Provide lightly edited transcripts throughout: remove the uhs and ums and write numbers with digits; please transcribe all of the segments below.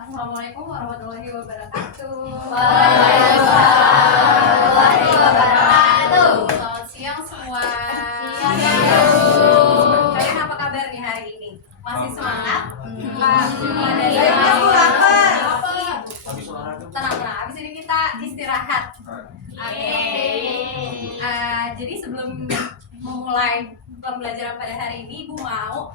Assalamualaikum warahmatullahi wabarakatuh. Waalaikumsalam warahmatullahi wabarakatuh. Selamat siang semua. Siang. Kalian apa kabar nih hari ini? Masih semangat? Iya, aku lapar. Tenang, abis ini kita istirahat. Oke. Jadi sebelum memulai pembelajaran pada hari ini, Ibu mau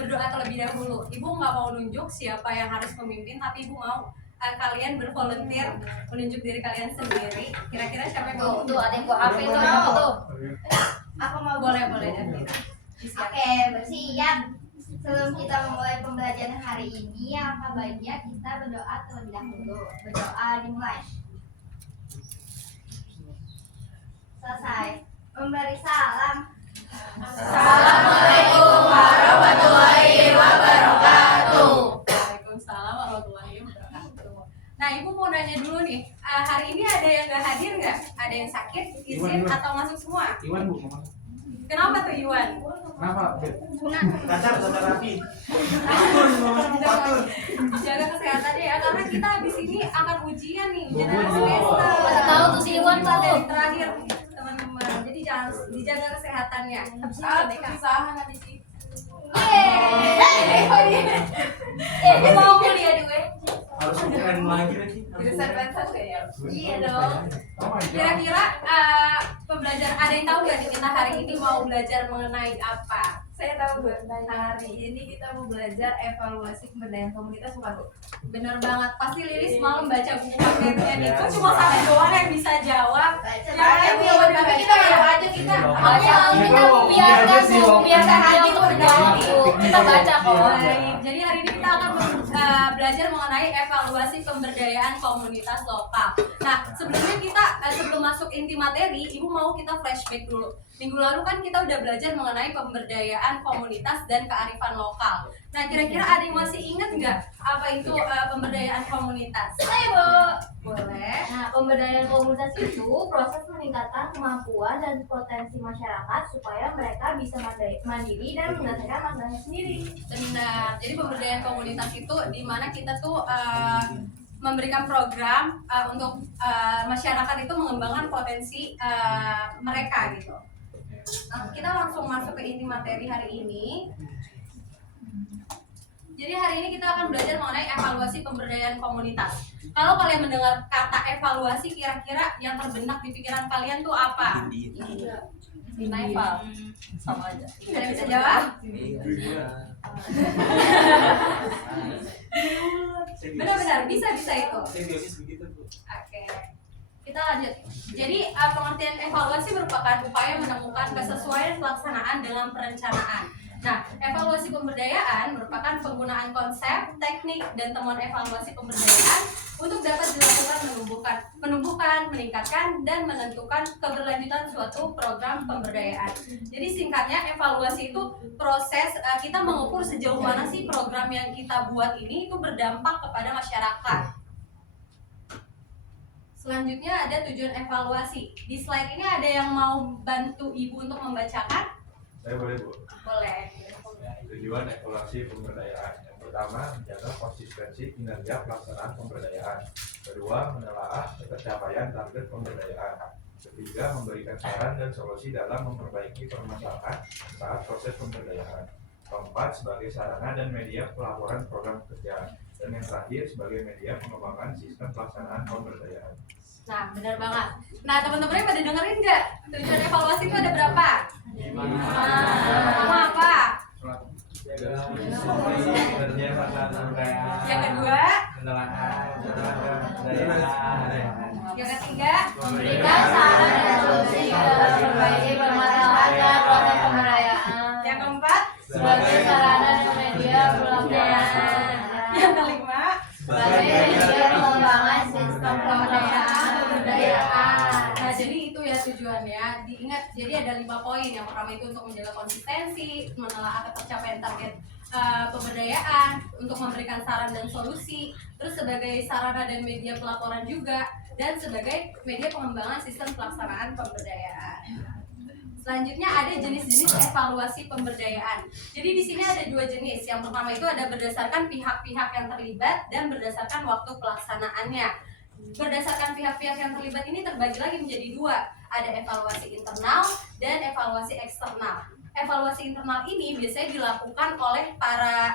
berdoa terlebih dahulu. Ibu nggak mau nunjuk siapa yang harus memimpin, tapi Ibu mau kalian bervolunteer menunjuk diri kalian sendiri. Kira-kira siapa yang mau? Tuh ada yang bawa HP itu tuh. Aku mau. Boleh dan Oke, bersiap. Sebelum kita memulai pembelajaran hari ini, apa baiknya kita berdoa terlebih dahulu. Berdoa dimulai. Selesai. Memberi salam. Assalamualaikum warahmatullahi wabarakatuh. Waalaikumsalam warahmatullahi wabarakatuh. Nah, Ibu mau nanya dulu nih, hari ini ada yang nggak hadir nggak? Ada yang sakit, izin atau masuk semua? Iwan Bu, Kenapa tuh Iwan? kenapa? Kacang rapi. Jaga kesehatannya ya, karena kita habis ini akan ujian nih, ujian akhir semester. Masih tahu tuh si Iwan tuh. Materi terakhir teman-teman. Jadi jangan dijaga kesehatannya. Perpisahan habis itu. Ini mau kuliah di WC. Harus keren lagi lagi. Iya dong. Kira-kira pembelajaran ada yang tahu nggak nih kita hari ini mau belajar mengenai apa? Saya tahu Bu, hari ini kita mau belajar evaluasi pemberdayaan komunitas bukan Bu? Bener banget, pasti Lilis malam baca buku materinya nih. Kok cuma sampai doang yang bisa jawab? Yang lain jawab, tapi kita nggak aja kita. Makanya kita biarkan Bu, biarkan dia untuk menjawab Bu. Kita baca kok. Baik, jadi hari ini kita akan belajar mengenai evaluasi pemberdayaan komunitas lokal. Nah, sebelumnya kita sebelum masuk inti materi, Ibu mau kita flashback dulu. Minggu lalu kan kita udah belajar mengenai pemberdayaan komunitas dan kearifan lokal. Nah, kira-kira ada yang masih ingat nggak apa itu pemberdayaan komunitas? Ayo Bu. Boleh. Nah, pemberdayaan komunitas itu proses meningkatkan kemampuan dan potensi masyarakat supaya mereka bisa mandiri dan menyelesaikan masalahnya sendiri. Benar. Jadi pemberdayaan komunitas itu di mana kita tuh memberikan program untuk masyarakat itu mengembangkan potensi mereka gitu. Nah, kita langsung masuk ke inti materi hari ini. Jadi hari ini kita akan belajar mengenai evaluasi pemberdayaan komunitas. Kalau kalian mendengar kata evaluasi, kira-kira yang terbenak di pikiran kalian tuh apa? Eval. Sama aja. Ada yang bisa jawab? Benar-benar bisa itu. Simbiosis begitu Bu. Oke, kita lanjut. Jadi pengertian evaluasi merupakan upaya menemukan kesesuaian pelaksanaan dalam perencanaan. Nah, evaluasi pemberdayaan merupakan penggunaan konsep, teknik, dan temuan evaluasi pemberdayaan untuk dapat dilakukan menumbuhkan, meningkatkan, dan menentukan keberlanjutan suatu program pemberdayaan. Jadi singkatnya, evaluasi itu proses kita mengukur sejauh mana sih program yang kita buat ini itu berdampak kepada masyarakat. Selanjutnya ada tujuan evaluasi. Di slide ini ada yang mau bantu Ibu untuk membacakan? Saya boleh Bu. Boleh. Tujuan evaluasi pemberdayaan. Yang pertama, menjaga konsistensi kinerja pelaksanaan pemberdayaan. Kedua, menelaah pencapaian target pemberdayaan. Ketiga, memberikan saran dan solusi dalam memperbaiki permasalahan saat proses pemberdayaan. Keempat, sebagai sarana dan media pelaporan program kerja. Dan yang terakhir, sebagai media pengembangan sistem pelaksanaan pemberdayaan. Nah, benar banget. Nah, teman-teman pada dengerin nggak? Tujuan evaluasi itu ada berapa? Pertama apa? Kerja pelaksanaan pemberdayaan. Yang kedua? Penelahan. Yang ketiga? Memberikan saran dan solusi dalam memperbaiki permasalahan dan proses pemberdayaan. Yang keempat? Sebagai sarana dan media pelaporan. Yang kelima? Sebagai media pengembangan sistem pemberdayaan. Nah, jadi itu ya tujuannya. Diingat, jadi ada 5 poin. Yang pertama itu untuk menjaga konsistensi, menelaah tercapaian target pemberdayaan, untuk memberikan saran dan solusi, terus sebagai sarana dan media pelaporan juga, dan sebagai media pengembangan sistem pelaksanaan pemberdayaan. Selanjutnya ada jenis-jenis evaluasi pemberdayaan. Jadi di sini ada dua jenis. Yang pertama itu ada berdasarkan pihak-pihak yang terlibat dan berdasarkan waktu pelaksanaannya. Berdasarkan pihak-pihak yang terlibat ini terbagi lagi menjadi dua. Ada evaluasi internal dan evaluasi eksternal. Evaluasi internal ini biasanya dilakukan oleh para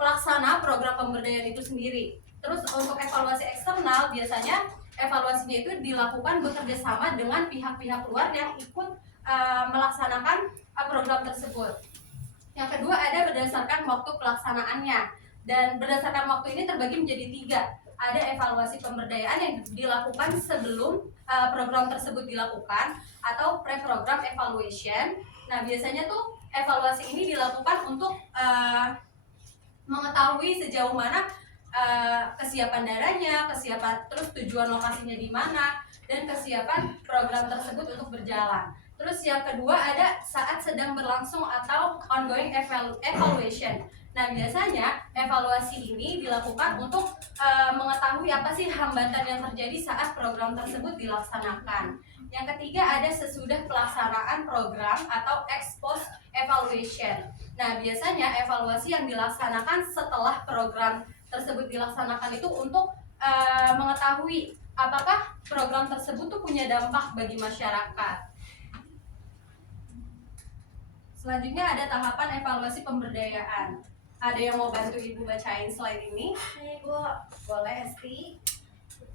pelaksana program pemberdayaan itu sendiri. Terus untuk evaluasi eksternal biasanya evaluasinya itu dilakukan bekerja sama dengan pihak-pihak luar yang ikut melaksanakan program tersebut. Yang kedua ada berdasarkan waktu pelaksanaannya, dan berdasarkan waktu ini terbagi menjadi tiga. Ada evaluasi pemberdayaan yang dilakukan sebelum program tersebut dilakukan atau pre-program evaluation. Nah biasanya tuh evaluasi ini dilakukan untuk mengetahui sejauh mana kesiapan dananya, kesiapan terus tujuan lokasinya di mana, dan kesiapan program tersebut untuk berjalan. Terus yang kedua ada saat sedang berlangsung atau ongoing evaluation. Nah biasanya evaluasi ini dilakukan untuk mengetahui apa sih hambatan yang terjadi saat program tersebut dilaksanakan. Yang ketiga ada sesudah pelaksanaan program atau ex post evaluation. Nah biasanya evaluasi yang dilaksanakan setelah program tersebut dilaksanakan itu untuk mengetahui apakah program tersebut tuh punya dampak bagi masyarakat. Selanjutnya ada tahapan evaluasi pemberdayaan. Ada yang mau bantu Ibu bacain slide ini? Ini Bu, Boleh, Esti.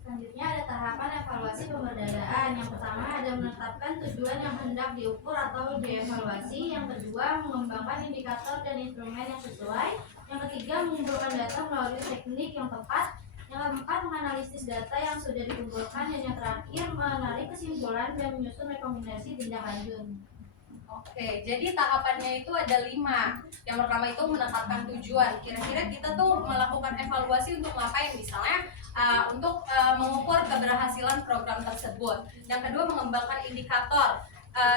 selanjutnya ada tahapan evaluasi pemberdayaan. Yang pertama ada menetapkan tujuan yang hendak diukur atau dievaluasi. Yang kedua mengembangkan indikator dan instrumen yang sesuai. Yang ketiga mengumpulkan data melalui teknik yang tepat. Yang keempat menganalisis data yang sudah dikumpulkan. Dan yang terakhir menarik kesimpulan dan menyusun rekomendasi tindak lanjut. Oke, jadi tahapannya itu ada 5. Yang pertama itu menetapkan tujuan. Kira-kira kita tuh melakukan evaluasi untuk ngapain? Misalnya untuk mengukur keberhasilan program tersebut. Yang kedua mengembangkan indikator.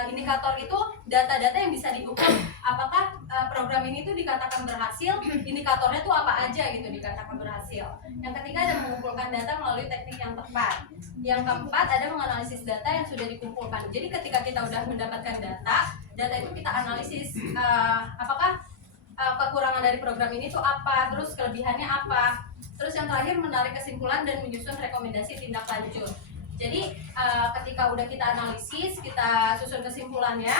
Indikator itu data-data yang bisa diukur. Apakah program ini tuh dikatakan berhasil? Indikatornya tuh apa aja gitu dikatakan berhasil. Yang ketiga ada mengumpulkan data melalui teknik yang tepat. Yang keempat ada menganalisis data yang sudah dikumpulkan. Jadi ketika kita udah mendapatkan data itu kita analisis apakah kekurangan dari program ini tuh apa, terus kelebihannya apa. Terus yang terakhir menarik kesimpulan dan menyusun rekomendasi tindak lanjut. Jadi ketika udah kita analisis, kita susun kesimpulannya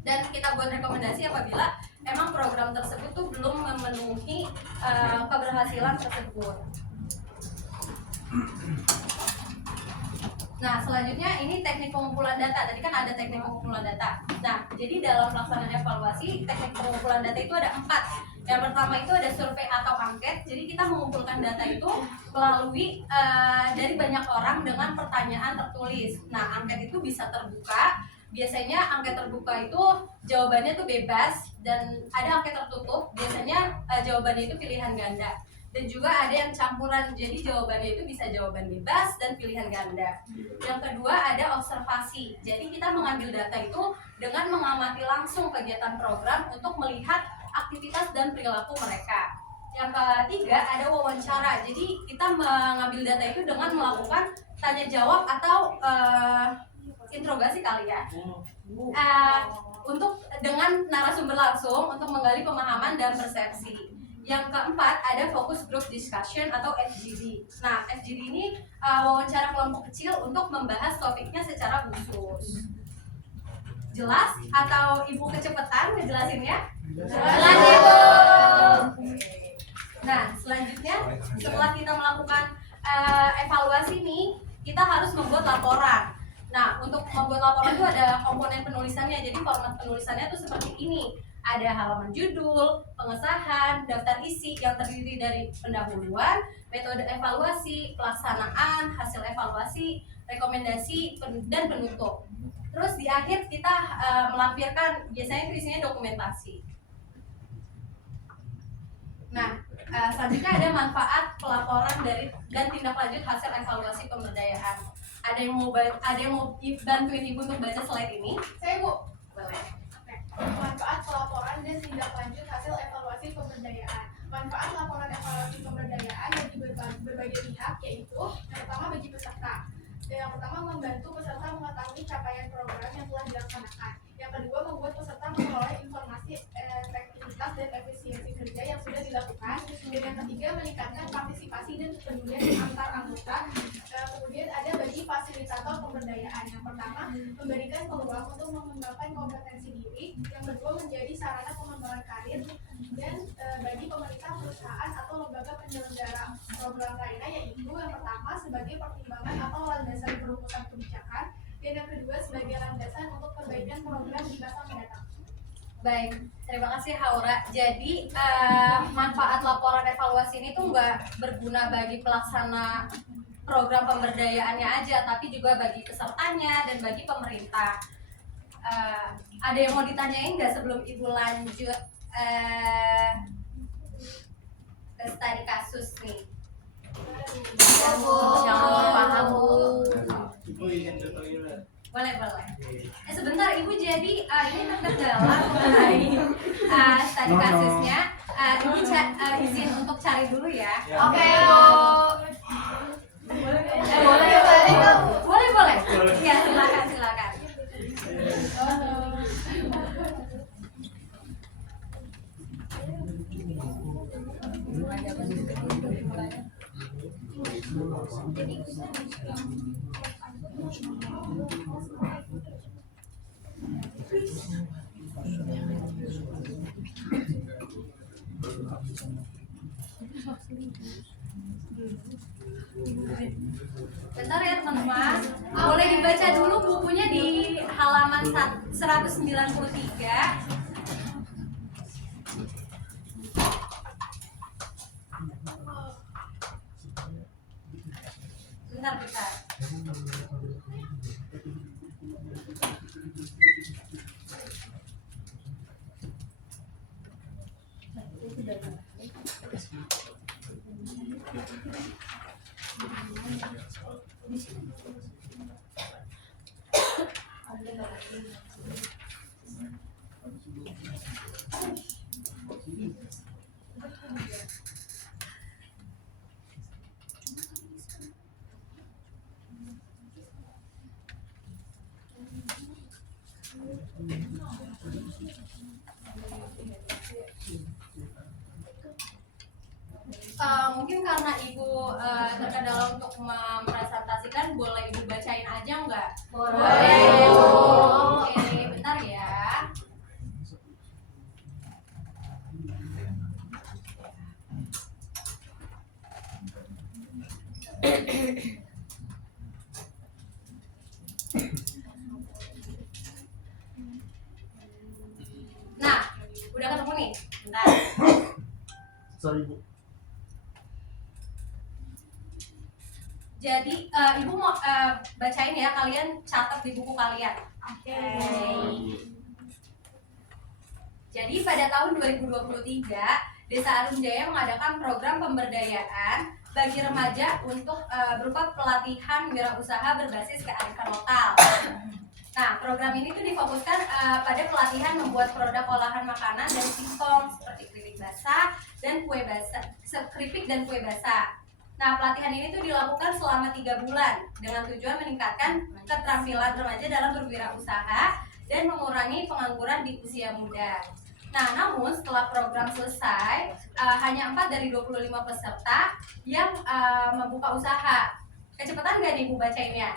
dan kita buat rekomendasi apabila emang program tersebut tuh belum memenuhi keberhasilan tersebut. Nah, selanjutnya ini teknik pengumpulan data. Tadi kan ada teknik pengumpulan data. Nah, jadi dalam pelaksanaan evaluasi, teknik pengumpulan data itu ada 4. Yang pertama itu ada survei atau angket. Jadi kita mengumpulkan data itu melalui dari banyak orang dengan pertanyaan tertulis. Nah, angket itu bisa terbuka. Biasanya angket terbuka itu jawabannya tuh bebas, dan ada angket tertutup. Biasanya jawabannya itu pilihan ganda. Dan juga ada yang campuran, jadi jawabannya itu bisa jawaban bebas dan pilihan ganda. Yang kedua ada observasi, jadi kita mengambil data itu dengan mengamati langsung kegiatan program untuk melihat aktivitas dan perilaku mereka. Yang ketiga ada wawancara, jadi kita mengambil data itu dengan melakukan tanya jawab atau interogasi kali ya, untuk dengan narasumber langsung untuk menggali pemahaman dan persepsi. Yang keempat ada focus group discussion atau FGD. Nah, FGD ini wawancara kelompok kecil untuk membahas topiknya secara khusus. Jelas atau Ibu kecepatan ngejelasinnya? Jelas Ibu. Nah, selanjutnya setelah kita melakukan evaluasi nih, kita harus membuat laporan. Nah, untuk membuat laporan itu ada komponen penulisannya. Jadi format penulisannya tuh seperti ini. Ada halaman judul, pengesahan, daftar isi yang terdiri dari pendahuluan, metode evaluasi, pelaksanaan, hasil evaluasi, rekomendasi, dan penutup. Terus di akhir kita melampirkan, biasanya isinya dokumentasi. Nah, selanjutnya ada manfaat pelaporan dari dan tindak lanjut hasil evaluasi pemberdayaan. Ada yang mau bantuin Ibu untuk baca slide ini? Saya Bu. Boleh. Manfaat pelaporan dan tindak lanjut hasil evaluasi pemberdayaan. Manfaat laporan evaluasi pemberdayaan bagi berbagai pihak yaitu yang pertama bagi peserta. Yang pertama, membantu peserta mengetahui capaian program yang telah dilaksanakan. Yang kedua, membuat peserta memperoleh informasi efektivitas dan efisiensi kerja yang sudah dilakukan. Dan yang ketiga, meningkatkan partisipasi dan kepedulian antar anggota. Kemudian ada bagi fasilitator pemberdayaan. Yang pertama, memberikan peluang untuk mengembangkan kompetensi diri. Yang kedua, menjadi sarana pengembangan karir. Dan bagi pemerintah, perusahaan atau lembaga penyelenggara program lainnya, yaitu yang pertama sebagai pertimbangan atau landasan perumusan kebijakan, dan yang kedua sebagai landasan untuk perbaikan program di masa mendatang. Baik, terima kasih Haura. Jadi manfaat laporan evaluasi ini tuh nggak berguna bagi pelaksana program pemberdayaannya aja, tapi juga bagi pesertanya dan bagi pemerintah. Ada yang mau ditanyain nggak sebelum Ibu lanjut ke studi kasus nih? Jangan paham Bu. Ibu ingin ke toilet. Boleh. Sebentar Ibu, jadi ini terkendala mengenai studi kasusnya. Ibu izin untuk cari dulu ya. Oke, Bu. Boleh. Iya, silakan. Bentar ya teman-teman, boleh dibaca dulu bukunya di halaman 193. Bentar. Mungkin karena Ibu terkendala untuk mempresentasikan, boleh Ibu bacain aja nggak? Boleh. Oke, bentar ya. Nah, udah ketemu nih. Bentar. Sorry Bu. Jadi Ibu mau bacain ya, kalian catat di buku kalian. Oke. Jadi pada tahun 2023, Desa Arum Jaya mengadakan program pemberdayaan bagi remaja untuk berupa pelatihan wirausaha berbasis kearifan lokal. Nah, program ini tuh difokuskan pada pelatihan membuat produk olahan makanan dan singkong seperti keripik basah dan kue basah, keripik dan kue basah. Nah, pelatihan ini tuh dilakukan selama 3 bulan dengan tujuan meningkatkan keterampilan remaja dalam berwirausaha dan mengurangi pengangguran di usia muda. Nah, namun setelah program selesai, hanya 4 dari 25 peserta yang membuka usaha. Kecepatan nggak nih Bu bacainnya?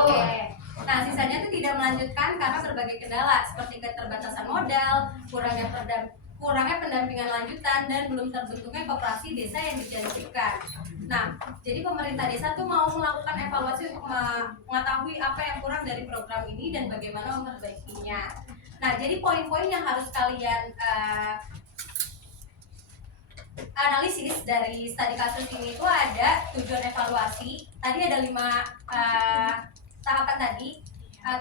Oke. Nah, sisanya itu tidak melanjutkan karena berbagai kendala seperti keterbatasan modal, kurangnya pendampingan lanjutan, dan belum terbentuknya koperasi desa yang dijanjikan. Nah, jadi pemerintah desa tuh mau melakukan evaluasi untuk mengetahui apa yang kurang dari program ini dan bagaimana memperbaikinya. Nah, jadi poin-poin yang harus kalian analisis dari studi kasus ini itu ada tujuan evaluasi. Tadi ada 5 tahapan tadi,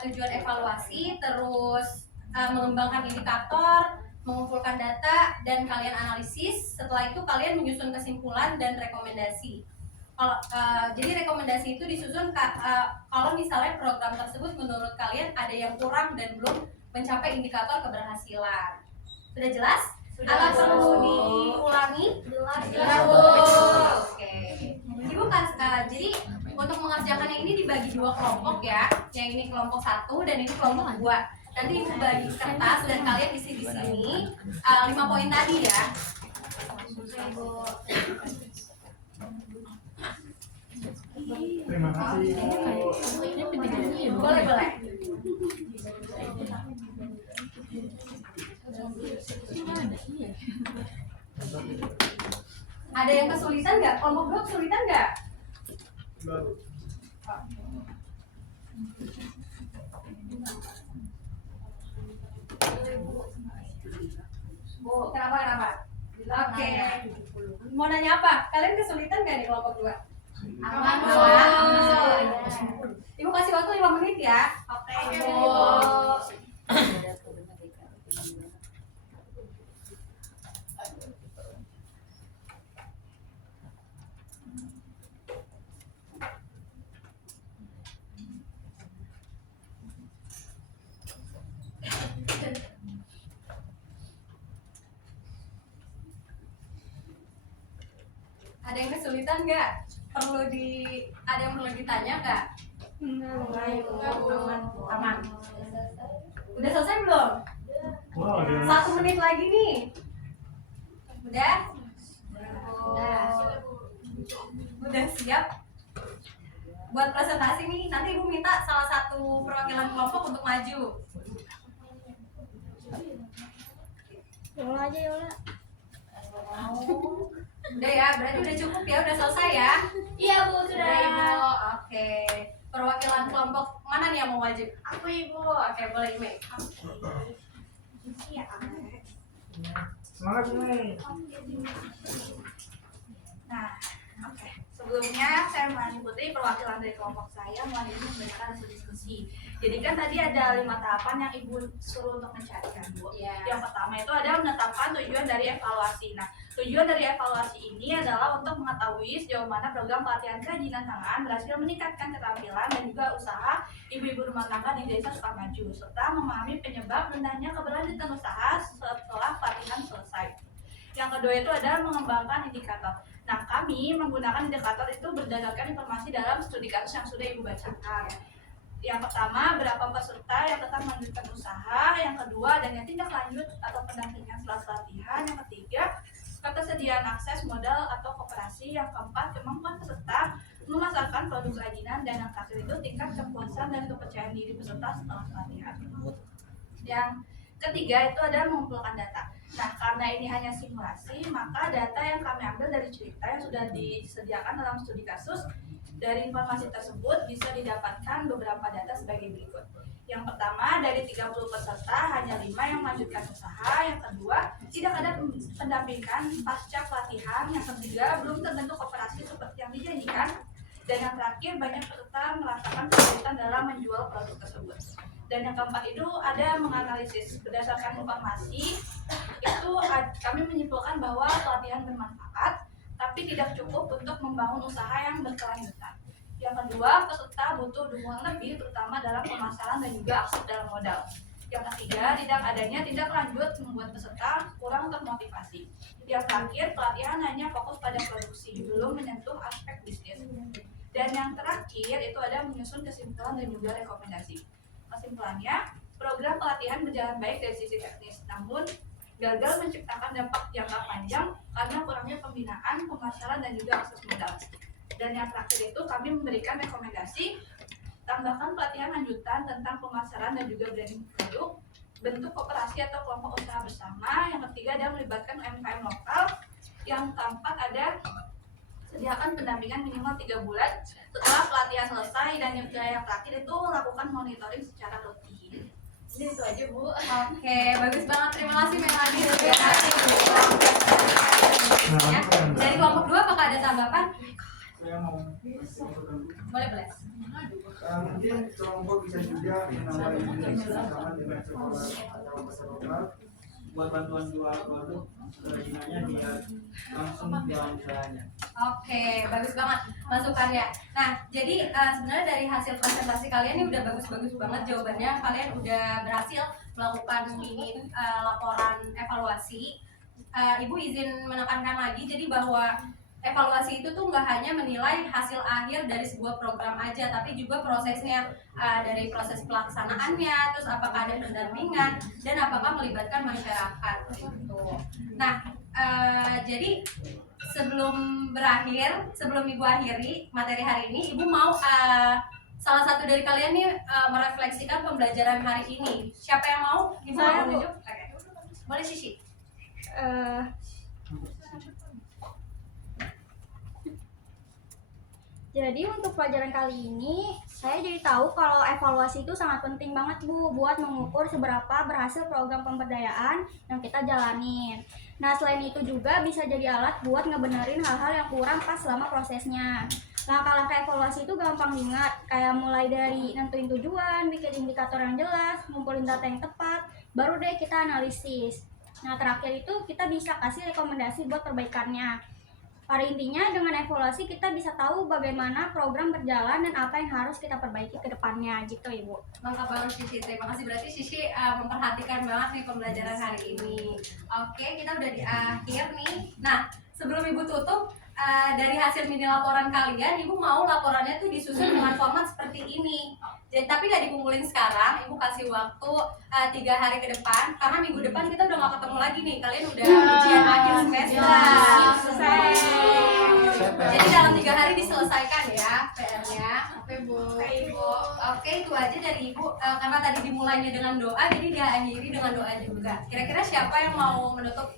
tujuan evaluasi, terus mengembangkan indikator, mengumpulkan data, dan kalian analisis. Setelah itu kalian menyusun kesimpulan dan rekomendasi. Jadi rekomendasi itu disusun kalau misalnya program tersebut menurut kalian ada yang kurang dan belum mencapai indikator keberhasilan. Sudah jelas? Atau perlu diulangi? Jelas. Oke. Ibu kan jadi untuk mengerjakan dibagi 2 kelompok ya. Yang ini kelompok 1 dan ini kelompok 2. Nanti ibu bagi kertas dan kalian isi di sini 5 poin tadi ya. Terima kasih. Boleh boleh. Ada yang kesulitan nggak? Kelompok 2 kesulitan nggak? Bu, kenapa? Oke. Mau nanya apa? Kalian kesulitan nggak di kelompok 2? Aman, Bu. Ibu kasih waktu 5 menit ya. Oke, Bu. Ada yang kesulitan nggak? Ada yang perlu ditanya nggak? Aman. Udah selesai belum? Wow, dia 1 menit lagi nih. Udah? Udah siap? Buat presentasi nih, nanti ibu minta salah satu perwakilan kelompok untuk maju. Yola aja Yola. Udah ya, berarti udah cukup ya, udah selesai ya? Iya, Bu, sudah. Udah Ibu, oke. Perwakilan kelompok mana nih yang mau maju? Aku, Ibu. Oke, boleh Ime. semangat nih. Nah, oke. Sebelumnya saya mengikuti perwakilan dari kelompok saya mohon izin memberikan hasil diskusi. Jadi kan tadi ada 5 tahapan yang Ibu suruh untuk mencari kan, Bu. Iya. Yang pertama itu ada menetapkan tujuan dari evaluasi. Nah, tujuan dari evaluasi ini adalah untuk mengetahui sejauh mana program pelatihan kerajinan tangan berhasil meningkatkan keterampilan dan juga usaha ibu-ibu rumah tangga di desa Sukamaju, serta memahami penyebab rendahnya keberlanjutan usaha setelah pelatihan selesai. Yang kedua itu adalah mengembangkan indikator. Nah, kami menggunakan indikator itu berdasarkan informasi dalam studi kasus yang sudah Ibu bacakan. Yang pertama, berapa peserta yang tetap melanjutkan usaha. Yang kedua, adanya tindak lanjut atau pendampingan setelah pelatihan. Yang ketiga, ketersediaan akses modal atau koperasi. Yang keempat, kemampuan peserta memasarkan produk kerajinan. Dan yang terakhir itu tingkat kepuasan dan kepercayaan diri peserta setelah pelatihan. Yang ketiga itu adalah mengumpulkan data. Nah, karena ini hanya simulasi, maka data yang kami ambil dari cerita yang sudah disediakan dalam studi kasus. Dari informasi tersebut bisa didapatkan beberapa data sebagai berikut. Yang pertama, dari 30 peserta hanya 5 yang melanjutkan usaha. Yang kedua, tidak ada pendampingan pasca pelatihan. Yang ketiga, belum terbentuk koperasi seperti yang dijanjikan. Dan yang terakhir, banyak peserta merasakan kesulitan dalam menjual produk tersebut. Dan yang keempat itu ada menganalisis. Berdasarkan informasi itu kami menyimpulkan bahwa pelatihan bermanfaat, tapi tidak cukup untuk membangun usaha yang berkelanjutan. Yang kedua, peserta butuh dukungan lebih terutama dalam pemasaran dan juga akses dalam modal. Yang ketiga, tidak adanya tindak lanjut membuat peserta kurang termotivasi. Yang terakhir, pelatihan hanya fokus pada produksi, belum menyentuh aspek bisnis. Dan yang terakhir itu ada menyusun kesimpulan dan juga rekomendasi. Kesimpulannya, program pelatihan berjalan baik dari sisi teknis, namun gagal menciptakan dampak jangka panjang karena kurangnya pembinaan, pemasaran, dan juga akses modal. Dan yang terakhir itu kami memberikan rekomendasi, tambahkan pelatihan lanjutan tentang pemasaran dan juga branding produk, bentuk koperasi atau kelompok usaha bersama. Yang ketiga ada melibatkan UMKM lokal. Yang keempat ada sediakan pendampingan minimal 3 bulan setelah pelatihan selesai. Dan yang terakhir itu lakukan monitoring secara rutin. Jadi itu aja, Bu. Oke, bagus banget. Terima kasih Melani. Ya, dari kelompok 2 apakah ada tanggapan? Saya mau Boleh. mungkin kelompok bisa juga menawarkan sama dengan sekolah atau pasar lokal buat bantuan jual produk kerajinannya biar langsung jalan usahanya. Oke, bagus banget masukannya. Nah, jadi sebenarnya dari hasil presentasi kalian ini udah bagus-bagus banget jawabannya. Kalian udah berhasil melakukan ini laporan evaluasi. Ibu izin menekankan lagi, jadi bahwa evaluasi itu tuh nggak hanya menilai hasil akhir dari sebuah program aja, tapi juga prosesnya, dari proses pelaksanaannya, terus apakah ada pendampingan dan apakah melibatkan masyarakat gitu. Nah, jadi sebelum Ibu akhiri materi hari ini, Ibu mau salah satu dari kalian nih merefleksikan pembelajaran hari ini. Siapa yang mau? Ibu Saya, mau Bu. menunjuk? Oke. Boleh Sisi. Jadi untuk pelajaran kali ini saya jadi tahu kalau evaluasi itu sangat penting banget Bu buat mengukur seberapa berhasil program pemberdayaan yang kita jalanin. Nah selain itu juga bisa jadi alat buat ngebenerin hal-hal yang kurang pas selama prosesnya. Langkah-langkah evaluasi itu gampang diingat, kayak mulai dari nentuin tujuan, bikin indikator yang jelas, ngumpulin data yang tepat, baru deh kita analisis. Nah terakhir itu kita bisa kasih rekomendasi buat perbaikannya. Pada intinya dengan evaluasi kita bisa tahu bagaimana program berjalan dan apa yang harus kita perbaiki ke depannya gitu Ibu. Lengkap banget Sisi, terima kasih. Berarti Sisi memperhatikan banget nih pembelajaran hari ini. Oke, kita udah di akhir nih. Nah, sebelum Ibu tutup, dari hasil mini laporan kalian, Ibu mau laporannya tuh disusun dengan format seperti ini. Jadi, tapi nggak dikumpulin sekarang, Ibu kasih waktu 3 hari ke depan, karena minggu depan kita udah nggak ketemu lagi nih. Kalian udah ujian akhir semester. Jadi dalam 3 hari diselesaikan ya PR-nya. Oke Bu. Oke, itu aja dari Ibu. Karena tadi dimulainya dengan doa, jadi diakhiri dengan doa juga. Kira-kira siapa yang mau menutup?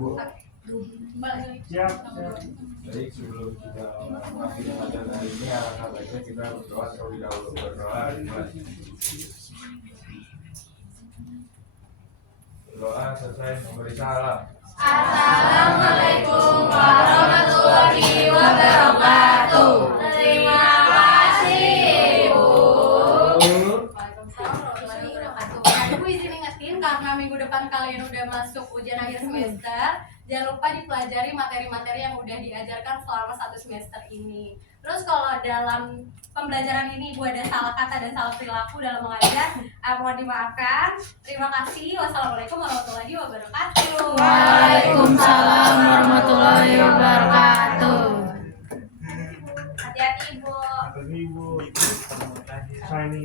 Bu. Siap. Baik, sebelum kita mengakhiri pelajaran hari ini, alangkah baiknya kita berdoa terlebih dahulu. Berdoa, berdoa selesai memberi salam. Assalamualaikum warahmatullahi wabarakatuh. Terima kasih Ibu. Nah, Ibu izin ingetin karena minggu depan kalian udah masuk ujian akhir semester, jangan lupa dipelajari materi-materi yang udah diajarkan selama 1 semester ini. Terus kalau dalam pembelajaran ini Ibu ada salah kata dan salah perilaku dalam mengajar, mohon dimaafkan. Terima kasih. Wassalamualaikum warahmatullahi wabarakatuh. Waalaikumsalam warahmatullahi wabarakatuh. Hati-hati Ibu. Ibu. Signing.